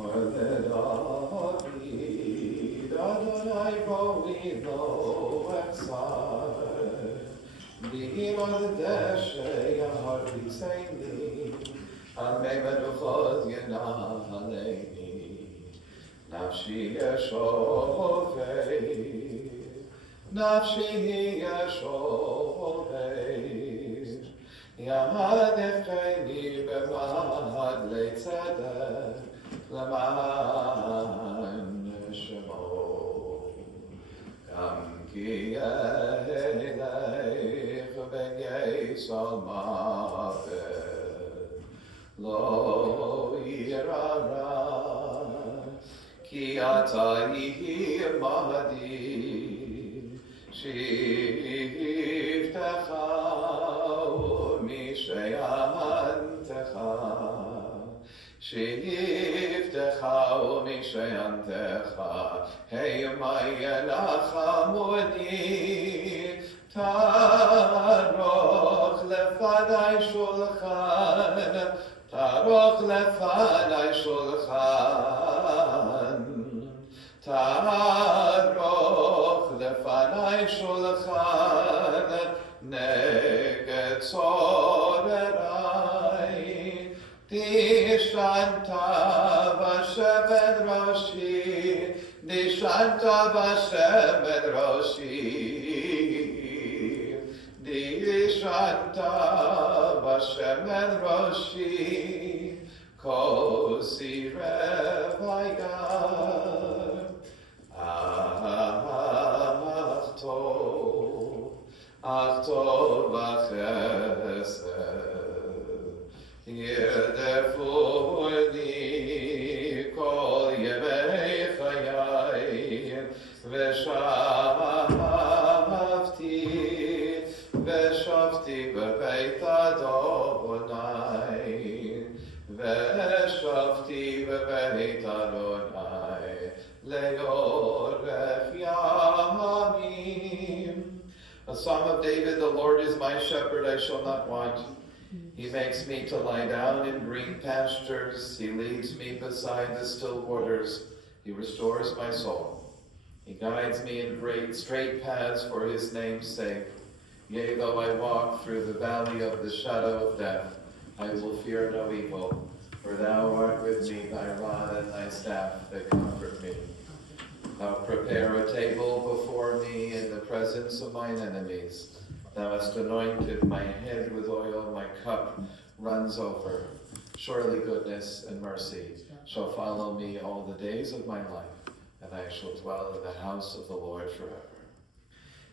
David, Adonai roi lo echsar, B'imad deshe yahar b'tzeini, Amei menuchot yenaleini, Nafshi yeshovei, Nafshi yeshovei, Yamadecheni b'mad le'tzedek, L'man shemo, Gam ki elech ben yisol ma'avet, Lo yirara, Ki ata imadi, Shivtecha u'mishayantecha, Shivtecha u'mishayantecha, Heima yenachamuni, Taroch lefanai shulchan, Taroch lefanai shulchan, Taroch lefanai shulchan, Neged tzorerai, Dishanta v'shemen roshi, Dishanta v'shemen roshi, Dishanta v'shemen roshi, Kosi revayar, Achto v'chesed, Yerdefuni kol yemei chayai, V'shavti b'beit Adonai, V'shavti b'beit Adonai, Le'orech yamim. A Psalm of David, the Lord is my shepherd, I shall not want. He makes me to lie down in green pastures. He leads me beside the still waters. He restores my soul. He guides me in great straight paths for his name's sake. Yea, though I walk through the valley of the shadow of death, I will fear no evil, for thou art with me, thy rod and thy staff, they comfort me. Thou prepare a table before me in the presence of mine enemies. Thou hast anointed my head with oil, my cup runs over. Surely goodness and mercy shall follow me all the days of my life, and I shall dwell in the house of the Lord forever.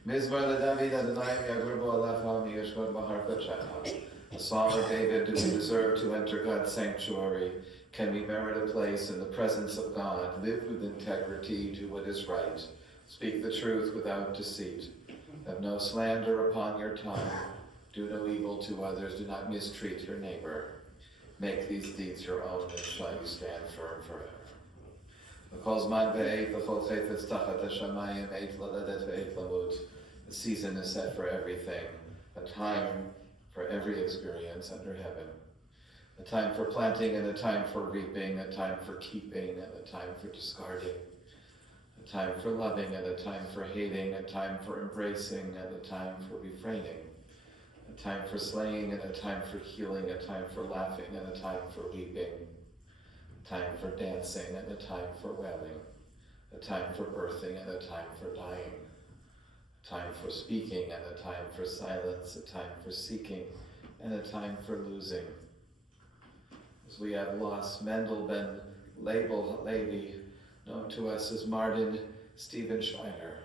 Mizmor LeDavid Adonai mi'agur bo alecha mi'yeshvot b'har kodshecha. A Psalm of David, do we deserve to enter God's sanctuary? Can we merit a place in the presence of God? Live with integrity, do what is right. Speak the truth without deceit. Have no slander upon your tongue. Do no evil to others. Do not mistreat your neighbor. Make these deeds your own, and shall you stand firm forever. The season is set for everything, a time for every experience under heaven. A time for planting and a time for reaping, a time for keeping and a time for discarding, a time for loving and a time for hating, a time for embracing and a time for refraining, a time for slaying and a time for healing, a time for laughing and a time for weeping, a time for dancing and a time for wailing, a time for birthing and a time for dying, a time for speaking and a time for silence, a time for seeking and a time for losing. As we have lost Mendel Ben Levi, known to us as Martin Stephen Schreiner,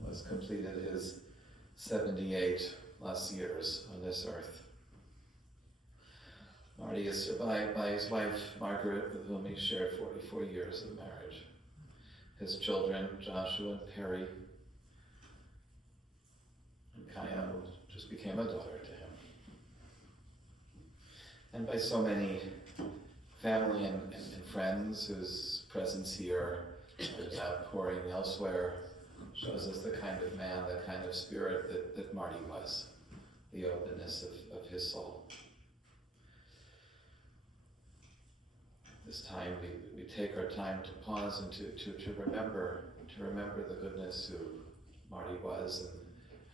who has completed his 78 last years on this earth. Marty is survived by his wife, Margaret, with whom he shared 44 years of marriage. His children, Joshua and Perry, and Kaya, who just became a daughter to him. And by so many family and friends whose presence here is outpouring elsewhere, shows us the kind of man, the kind of spirit that Marty was, the openness of his soul. This time we take our time to pause and to remember the goodness who Marty was and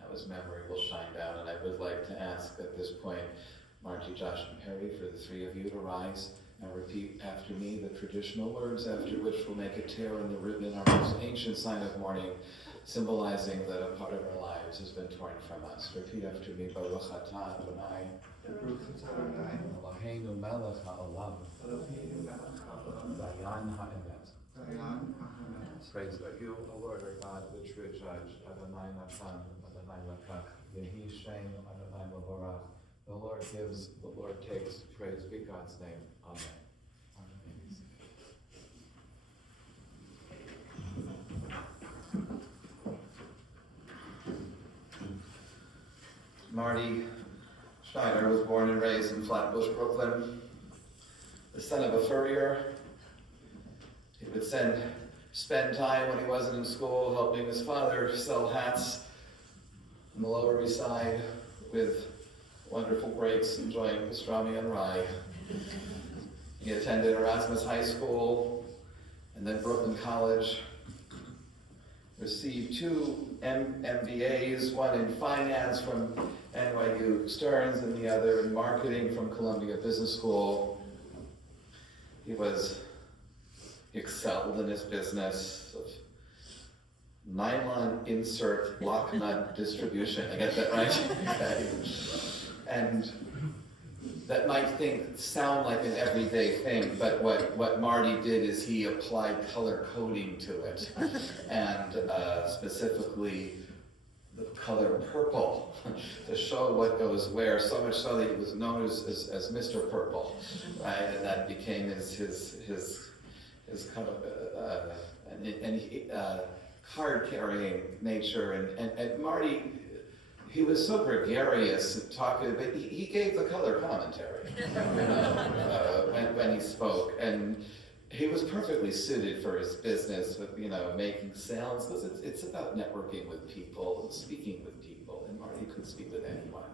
how his memory will shine down. And I would like to ask at this point, Marty, Josh, and Perry, for the three of you to rise and repeat after me the traditional words, after which we'll make a tear in the ribbon, our most ancient sign of mourning, symbolizing that a part of our lives has been torn from us. Repeat after me, Baruch atah Adonai, Eloheinu melech ha'olam, Dayan ha'emet. Praise you, O Lord our God, the true judge, Adonai Natan, Adonai Lakach, Yehi Shem, Adonai Mavorach. The Lord gives, the Lord takes. Praise be God's name. Amen. Marty Schneider was born and raised in Flatbush, Brooklyn. The son of a furrier, he would spend time when he wasn't in school helping his father sell hats on the Lower East Side with wonderful breaks, enjoying pastrami and rye. He attended Erasmus High School and then Brooklyn College. Received 2 MBAs, one in finance from NYU Stearns and the other in marketing from Columbia Business School. He excelled in his business of nylon insert lock nut distribution. I get that right? Okay. And that might sound like an everyday thing, but what Marty did is he applied color coding to it, and specifically the color purple to show what goes where, so much so that he was known as Mr. Purple, right? And that became his kind of card-carrying nature, and Marty, he was so gregarious talking, but he gave the color commentary when he spoke, and he was perfectly suited for his business with making sales, because it's about networking with people and speaking with people, and Marty could speak with anyone,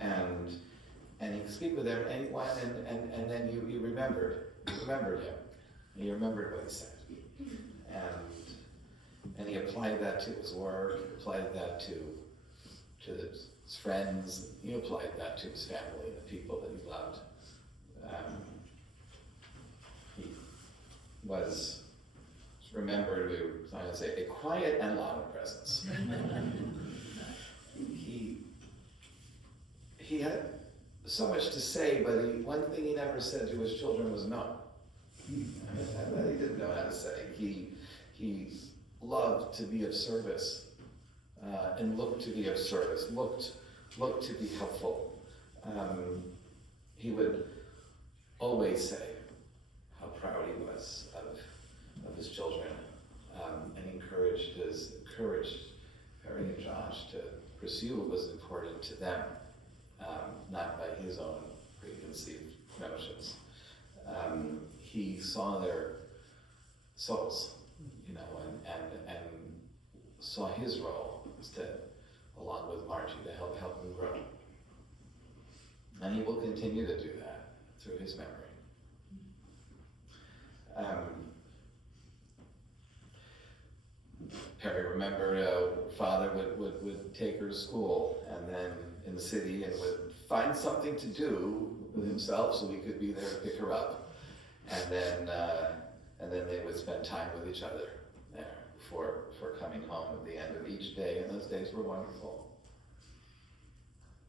and he could speak with anyone, and then you remembered him, and you remembered what he said, and he applied that to his work, applied that to his friends, he applied that to his family, the people that he loved. He was remembered, I would say, a quiet and loud presence. He had so much to say, but one thing he never said to his children was no. He didn't know how to say. He loved to be of service. And looked to be of service, looked to be helpful. He would always say how proud he was of his children, and encouraged Perry and Josh to pursue what was important to them, not by his own preconceived notions. He saw their souls, and saw his role instead, along with Margie, to help him grow. And he will continue to do that through his memory. Perry remembered father would take her to school, and then in the city, and would find something to do with himself so he could be there to pick her up. And then they would spend time with each other there before coming home at the end of each day, and those days were wonderful.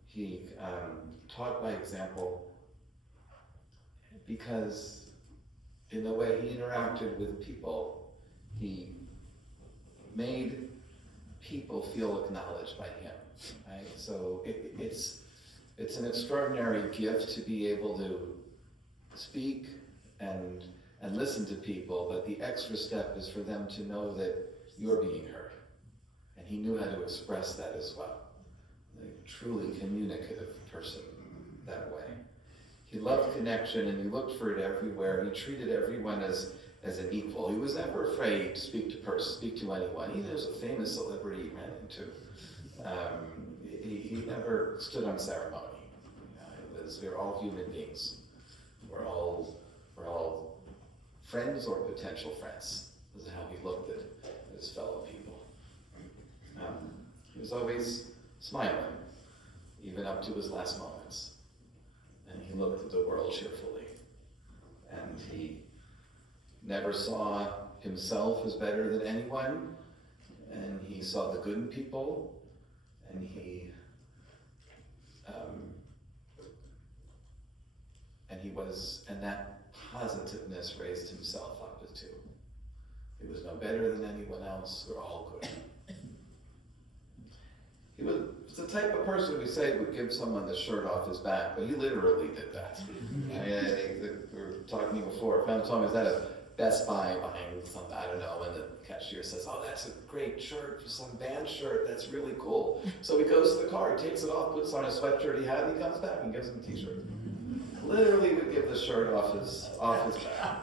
He taught by example, because in the way he interacted with people, he made people feel acknowledged by him, right? So it's an extraordinary gift to be able to speak and listen to people, but the extra step is for them to know that you're being heard. And he knew how to express that as well. A truly communicative person that way. He loved connection, and he looked for it everywhere. He treated everyone as an equal. He was never afraid to speak to anyone. Even as a famous celebrity he ran into. He never stood on ceremony. We're all human beings. We're all friends or potential friends. This is how he looked at his fellow people. He was always smiling, even up to his last moments. And he looked at the world cheerfully. And he never saw himself as better than anyone. And he saw the good in people. And that positiveness raised himself up too. He was no better than anyone else. We're all good. He was the type of person we say would give someone the shirt off his back, but he literally did that. We were talking before. A friend told me, I was at a Best Buy buying something, I don't know, and the cashier says, "Oh, that's a great shirt for some band shirt. That's really cool." So he goes to the car, takes it off, puts on a sweatshirt he had, and he comes back and gives him a t-shirt. Literally would give the shirt off his back.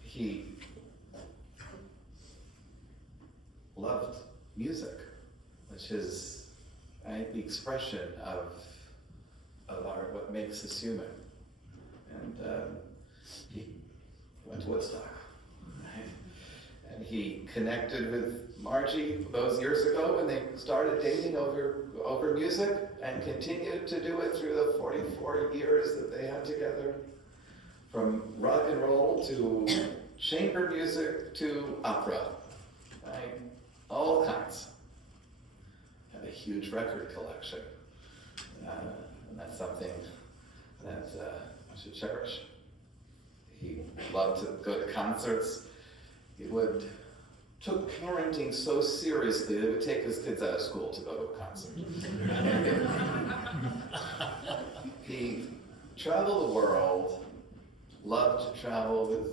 He loved music, which is the expression of what makes us human. And he went to Woodstock. And he connected with Margie those years ago when they started dating over music, and continued to do it through the 44 years that they had together. From rock and roll to chamber music to opera, right? All kinds. Had a huge record collection. And that's something that I should cherish. He loved to go to concerts. He took parenting so seriously that he would take his kids out of school to go to a concert. He traveled the world, loved to travel with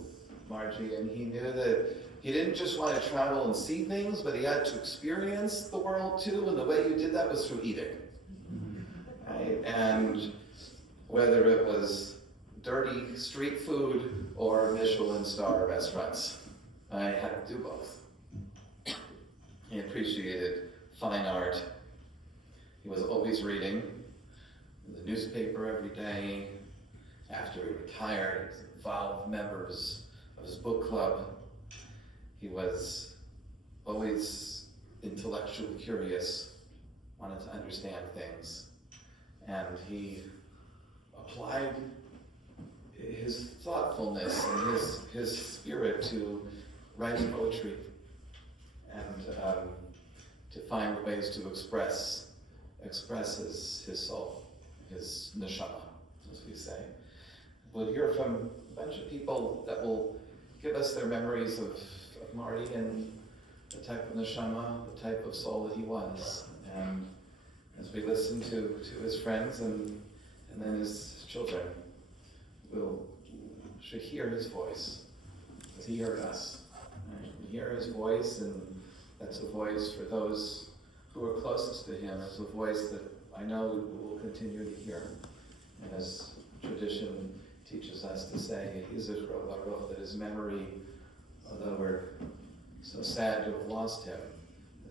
Margie, and he knew that he didn't just want to travel and see things, but he had to experience the world too, and the way you did that was through eating. Right? And whether it was dirty street food or Michelin star restaurants, I had to do both. He appreciated fine art. He was always reading the newspaper every day. After he retired, he was involved members of his book club. He was always intellectually curious, wanted to understand things, and he applied his thoughtfulness and his spirit to writing poetry and to find ways to express his soul, his neshama, as we say. We'll hear from a bunch of people that will give us their memories of Marty and the type of neshama, the type of soul that he was. And as we listen to his friends and then his children, should hear his voice, as he heard us. Right? We hear his voice, and that's a voice for those who are closest to him. It's a voice that I know we will continue to hear. And as tradition teaches us to say, that his memory, although we're so sad to have lost him,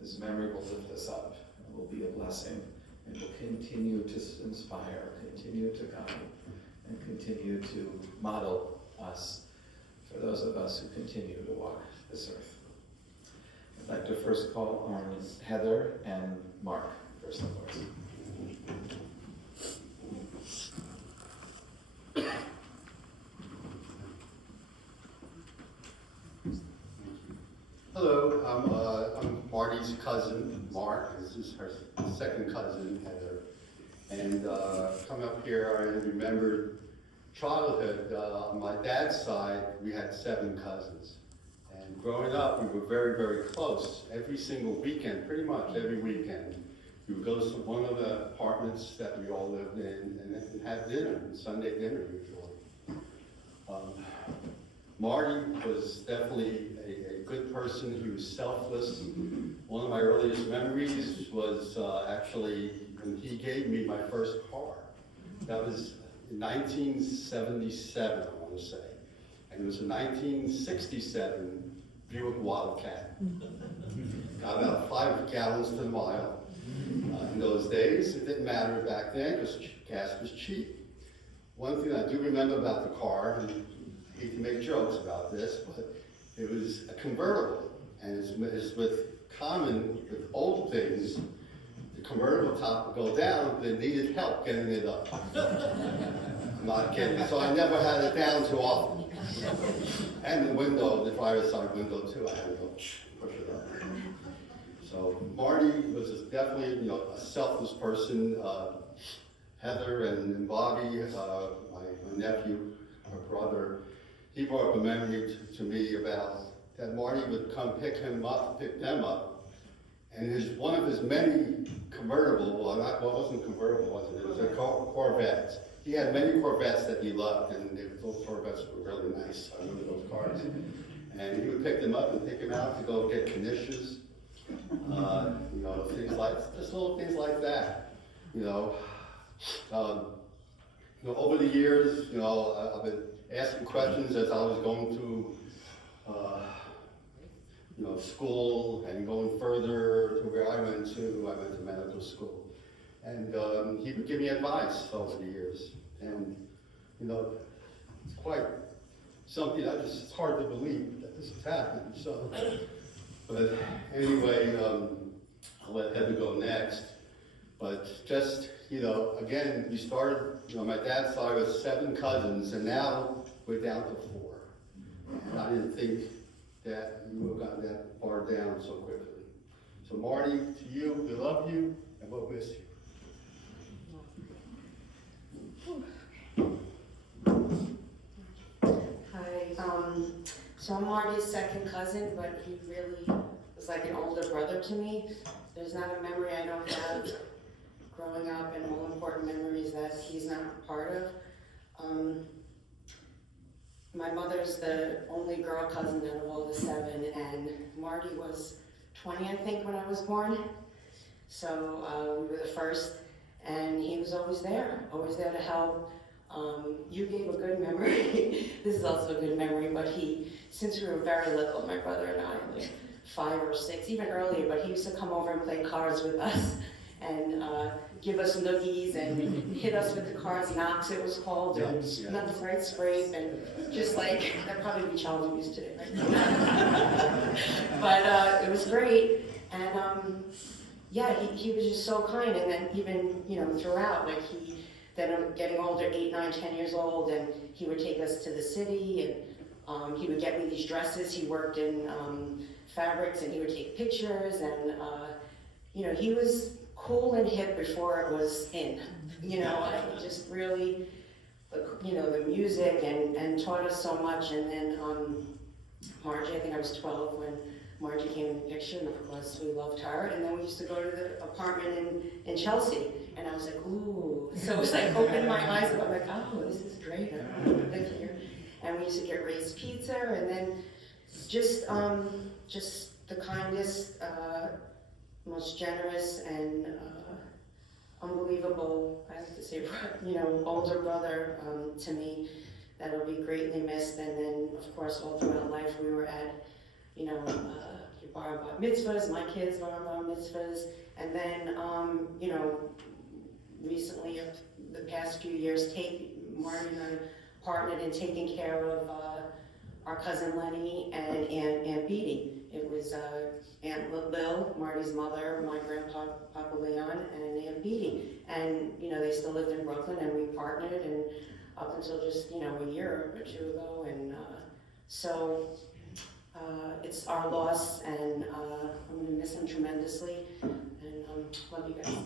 his memory will lift us up and will be a blessing and will continue to inspire, continue to guide, and continue to model us for those of us who continue to walk this earth. I'd like to first call on Heather and Mark for some words. Hello, I'm Marty's cousin, Mark. This is her second cousin, Heather. And come up here, I remembered childhood. On my dad's side, we had 7 cousins. And growing up, we were very, very close. Every single weekend, pretty much every weekend, we would go to one of the apartments that we all lived in and have dinner, Sunday dinner usually. Marty was definitely a good person. He was selfless. One of my earliest memories was actually when he gave me my first car. That was in 1977, I want to say. And it was a 1967 Buick Wildcat. Got about 5 gallons to the mile. In those days, it didn't matter back then because gas was cheap. one thing I do remember about the car, and I hate to make jokes about this, but it was a convertible, and it's with common with old things. The convertible top would go down, but it needed help getting it up. I'm not kidding. So I never had it down too often. And the window, the driver's side window too, I had to go push it up. So Marty was definitely, a selfless person. Heather and Bobby, my nephew, her brother, he brought up a memory to me about that Marty would come pick them up, and one of his many convertible, well, it wasn't convertible, was it? It was a Corvette. He had many Corvettes that he loved, and those Corvettes were really nice. I remember those cars. And he would pick them up and take them out to go get conditions. Things like, just little things like that. Over the years, I've been asking questions as I was going through, school and going further to where I went to medical school. And he would give me advice over the years. And, it's quite something it's hard to believe that this has happened. So, but anyway, I'll let Heather go next. But just, again, we started, my dad's side was 7 cousins, and now we're down to 4. And I didn't think that you would have gotten that far down so quickly. So Marty, to you, we love you, and we'll miss you. Hi, so I'm Marty's second cousin, but he really was like an older brother to me. There's not a memory I don't have growing up, and all important memories that he's not part of. My mother's the only girl cousin out of all the 7, and Marty was 20, I think, when I was born. So we were the first, and he was always there to help. You gave a good memory. This is also a good memory, but since we were very little, my brother and I, like 5 or 6, even earlier, but he used to come over and play cards with us and give us noogies and hit us with the cards, knocks it was called, knocks, right, scrape, and just like, that'd probably be child abuse today, right? But it was great, and he was just so kind, and then even, throughout, like then I'm getting older, 8, 9, 10 years old, and he would take us to the city, and he would get me these dresses. He worked in fabrics, and he would take pictures, and he was cool and hip before it was in. I just really, the music and taught us so much. And then Margie, I think I was 12 when Margie came in the picture, and of course we loved her. And then we used to go to the apartment in Chelsea, and I was like, ooh. So it was like opened my eyes, and I'm like, oh, this is great. I want to live here. And we used to get Ray's Pizza, and then just the kindest, most generous, and unbelievable, I have to say, older brother to me that'll be greatly missed. And then, of course, all throughout life we were at, bar mitzvahs, my kids bar mitzvahs, and then, recently, the past few years, Marty and I partnered in taking care of our cousin Lenny and Aunt Beatty. It was Aunt Lil, Marty's mother, my grandpa, Papa Leon, and Aunt Beatty. And, they still lived in Brooklyn, and we partnered, and up until just, a year or 2 ago. And so it's our loss, and I'm going to miss him tremendously. And love you guys.